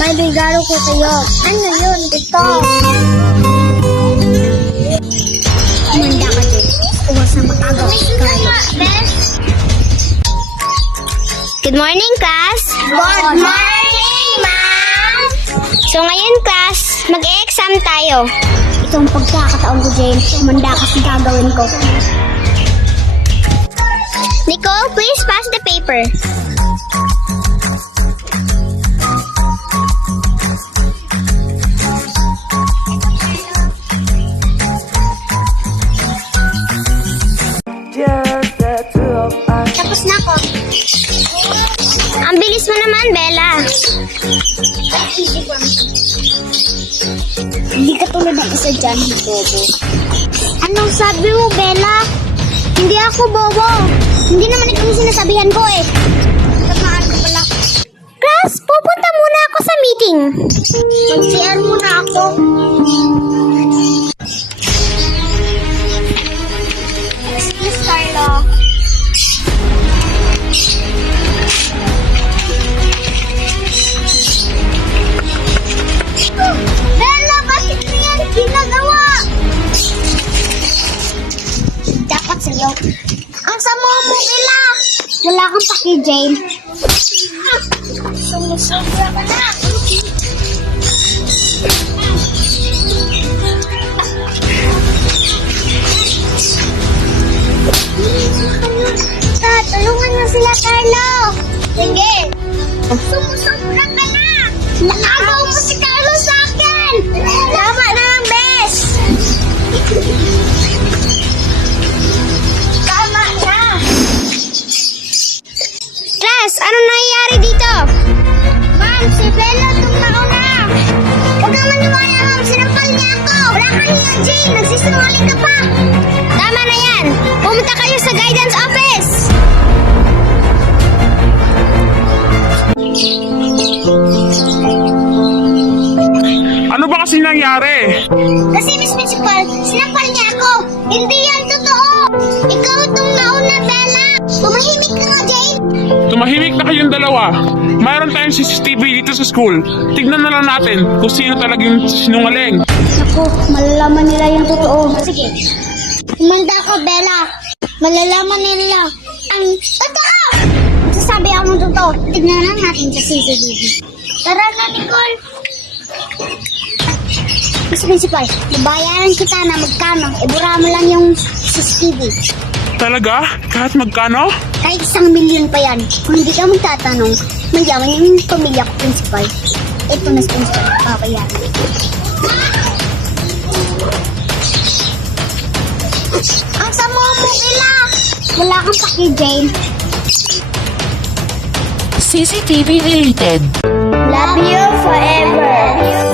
May regalo ko sa'yo. Ano yun? Ito. Manda ka dyan. Kuha sa makagaw. Good morning, class! Good morning, ma'am! So ngayon, class, mag-e-exam tayo. Itong pagkakataon ko, Jane. Manda kasi gagawin ko. Nicole, please pass the paper. Tapos na ako. Ang bilis mo naman, Bella. Hindi ka tulad ng isa dyan, bobo. Anong sabi mo, Bella? Hindi ako bobo. Hindi naman ito yung sinasabihan ko eh. Tamaan ko pala. Class, pupunta muna ako sa meeting. Mag-CR muna ako. Excuse, Carlo. Bella, bakit mo yan ginagawa? Dapat sa'yo. Ang sama mo, Bella. Wala kang paki, Jane. Sumusobra ka na. Tulungan mo sila, Carlo. Sige. Sumusobra ka na. Nakagaw mo si Carlo sa akin. Tama na lang, bes. Tama na. Class, anong nangyayari dito? Ma'am, si Bella itong nauna. Huwag kang maniwala, ma'am. Sinampal niya ako. Wala kang hiya, Jane. Nagsisinungaling ka pa. Tama na yan. Pumunta kayo sa guidance office. Ano ba kasi nangyari? Kasi, Miss Principal, sinampal niya ako. Hindi yan totoo. Ikaw itong nauna, Bella. Tumahimik ka nga, Jane. Tumahimik na kayong dalawa. Mayroon tayong CCTV dito sa school. Tignan na lang natin kung sino talagang sinungaling. Naku, malalaman nila yung totoo. Sige. Humanda ko, Bella. Malalaman nila ang totoo. Sasabi ako ng totoo. Tignan lang natin sa CCTV. Tara na, Nicole. Miss Principal, babayaran kita na magkano. Ibura mo lang yung CCTV. Talaga? Kahit magkano? Kahit 1 milyon pa yan. Kung hindi ka magtatanong, mayaman yung pamilya ko, Principal. Ito na, Principal. Babayaran. Ang samo mo, Bella! Wala kang paki, Jane. CCTV deleted. Love you forever.